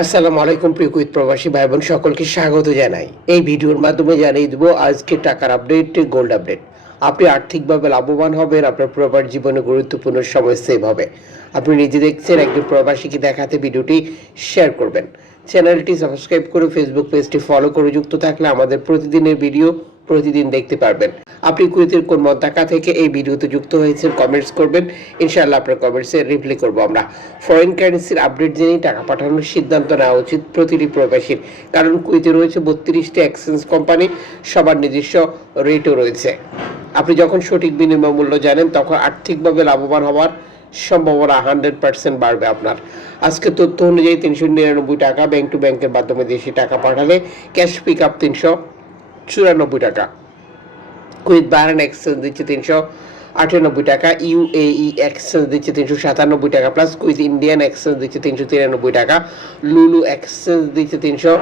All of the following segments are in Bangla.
আসসালামু আলাইকুম প্রিয় কুইত প্রবাসী ভাই বোন সকলকে স্বাগত জানাই। এই ভিডিওর মাধ্যমে জানিয়ে দেবো, আজকে টাকার আপডেট গোল্ড আপডেট আপনি আর্থিকভাবে লাভবান হবেন, আপনার প্রবাস জীবনে গুরুত্বপূর্ণ সময় সেভ হবে। আপনি নিজে দেখছেন, একজন প্রবাসীকে দেখাতে ভিডিওটি শেয়ার করবেন। চ্যানেলটি সাবস্ক্রাইব করে ফেসবুক পেজটি ফলো করে যুক্ত থাকলে আমাদের প্রতিদিনের ভিডিও প্রতিদিন দেখতে পারবেন। আপনি কুয়েতের কোন মন্তাকা থেকে এই ভিডিওতে যুক্ত হয়েছেন কমেন্টস করবেন। ইনশাআল্লাহ আপনার কমেন্টসে রিপ্লাই করব আমরা। ফরেন কারেন্সির আপডেট জেনেই টাকা পাঠানোর সিদ্ধান্ত নেওয়া উচিত প্রতিটি প্রবাসীর। কারণ কুয়েতে রয়েছে বত্রিশটি এক্সচেঞ্জ কোম্পানি সবার নিজস্ব রেটও রয়েছে। আপনি যখন সঠিক বিনিময় মূল্য জানেন, তখন আর্থিকভাবে লাভবান হওয়ার সম্ভাবনা হান্ড্রেড পার্সেন্ট বাড়বে আপনার। আজকে তথ্য অনুযায়ী তিনশো নিরানব্বই টাকা ব্যাংক টু ব্যাংকের মাধ্যমে দেশে টাকা পাঠালে ক্যাশ পিক আপ তিনশো চুরানব্বই টাকা। কুয়েত বাহারান এক্সচেঞ্জ দিচ্ছে তিনশো আটানব্বই টাকা ইউএই এক্সচেঞ্জ দিচ্ছে তিনশো সাতানব্বই টাকা প্লাস কুইজ ইন্ডিয়ান এক্সচেঞ্জ দিচ্ছে তিনশো তিরানব্বই টাকা লুলু এক্সচেঞ্জ দিচ্ছে তিনশো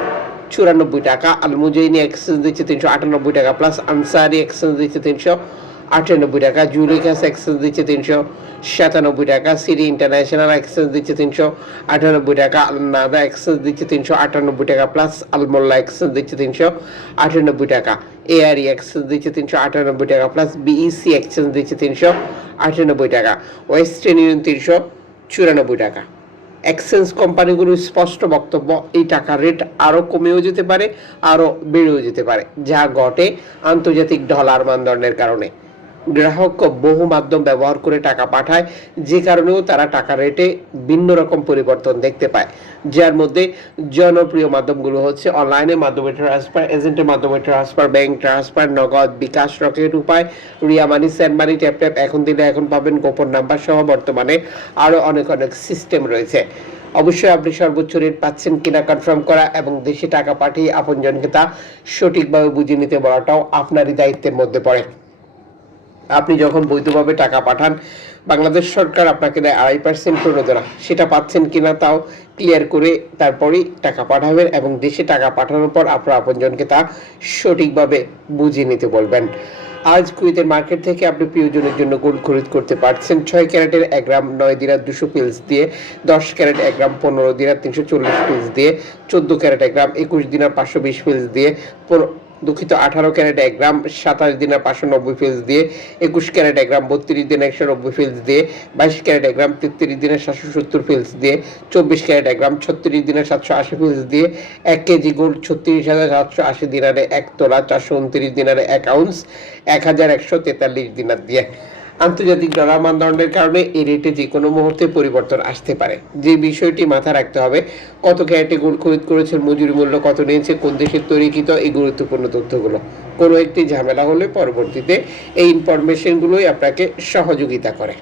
চুরানব্বই টাকা আলমুজাইনি এক্সচেঞ্জ দিচ্ছে তিনশো আটানব্বই টাকা প্লাস আনসারি এক্সচেঞ্জ দিচ্ছে তিনশো আটানব্বই টাকা জুলিকাস এক্সচেঞ্জ দিচ্ছে তিনশো সাতানব্বই টাকা সিরি ইন্টারন্যাশনাল এক্সচেঞ্জ দিচ্ছে তিনশো আটানব্বই টাকা নাদা এক্সচেঞ্জ দিচ্ছে তিনশো আটানব্বই টাকা প্লাস আলমোল্লা এক্সচেঞ্জ দিচ্ছে তিনশো আটানব্বই টাকা এআরই এক্সচেঞ্জ দিচ্ছে তিনশো আটানব্বই টাকা প্লাস বিইসি এক্সচেঞ্জ দিচ্ছে তিনশো আটানব্বই টাকা ওয়েস্টার্ন ইউনিয়ন তিনশো চুরানব্বই টাকা। এক্সচেঞ্জ কোম্পানিগুলোর স্পষ্ট বক্তব্য, এই টাকার রেট আরও কমেও যেতে পারে আরও বেড়েও যেতে পারে, যা ঘটে আন্তর্জাতিক ডলার মানদণ্ডের কারণে। গ্রাহক বহু মাধ্যম ব্যবহার করে টাকা পাঠায়, যে কারণেও তারা টাকা রেটে ভিন্ন রকম পরিবর্তন দেখতে পায়। যার মধ্যে জনপ্রিয় মাধ্যমগুলো হচ্ছে অনলাইনের মাধ্যমে ট্রান্সফার এজেন্টের মাধ্যমে transfer bank transfer Nagad, bKash, Rocket, Upay, Ria money send money Tap Tap এখন দিলে এখন পাবেন গোপন নাম্বার সহ বর্তমানে আরও অনেক অনেক সিস্টেম রয়েছে। অবশ্যই আপনি সর্বোচ্চ রেট পাচ্ছেন কিনা কনফার্ম করা এবং দেশে টাকা পাঠিয়ে আপনজনকে তা সঠিকভাবে বুঝে নিতে বলাটাও আপনারই দায়িত্বের মধ্যে পড়ে। আপনি যখন বৈধভাবে টাকা পাঠান, বাংলাদেশ সরকার আপনাকে দেয় আড়াই পার্সেন্ট প্রণোদনা। সেটা পাচ্ছেন কিনা তাও ক্লিয়ার করে তারপরেই টাকা পাঠাবেন এবং দেশে টাকা পাঠানোর পর আপনার আপনজনকে তা সঠিকভাবে বুঝিয়ে নিতে বলবেন। আজ কুইতের মার্কেট থেকে আপনি প্রিয়জনের জন্য গোল্ড খরিদ করতে পারছেন। ছয় ক্যারেটের এক গ্রাম নয় দিনার দুশো পিলস দিয়ে, দশ ক্যারেট এক গ্রাম পনেরো দিনার তিনশো চল্লিশ পিলস দিয়ে, চোদ্দ ক্যারেট এক গ্রাম একুশ দিনার পাঁচশো বিশ পিলস দিয়ে দুঃখিত, আঠারো ক্যারেট এক গ্রাম, সাতাশ দিনের পাঁচশো নব্বই ফিলস দিয়ে, একুশ ক্যারেট এক গ্রাম, বত্রিশ দিনে একশো নব্বই ফিলস দিয়ে, বাইশ ক্যারেট এক গ্রাম, তেত্রিশ দিনে সাতশো সত্তর ফিলস দিয়ে, চব্বিশ ক্যারেট এক গ্রাম, ছত্রিশ দিনে সাতশো আশি ফিলস দিয়ে, এক কেজি গোল্ড ছত্রিশ হাজার সাতশো আশি দিনারে এক তোলা, চারশো উনত্রিশ দিনারে এক আউন্স এক হাজার একশো তেতাল্লিশ দিনার দিয়ে। আন্তর্জাতিক ডলার মানদণ্ডের কারণে এই রেটে যে কোনো মুহূর্তে পরিবর্তন আসতে পারে। যে বিষয়টি মাথা রাখতে হবে, কত ক্যারেটে গুড় খরিদ করেছেন, মজুরি মূল্য কত নিয়েছে, কোন দেশের তৈরিকৃত এই গুরুত্বপূর্ণ তথ্যগুলো। কোনো একটি ঝামেলা হলে পরবর্তীতে এই ইনফরমেশনগুলোই আপনাকে সহযোগিতা করে।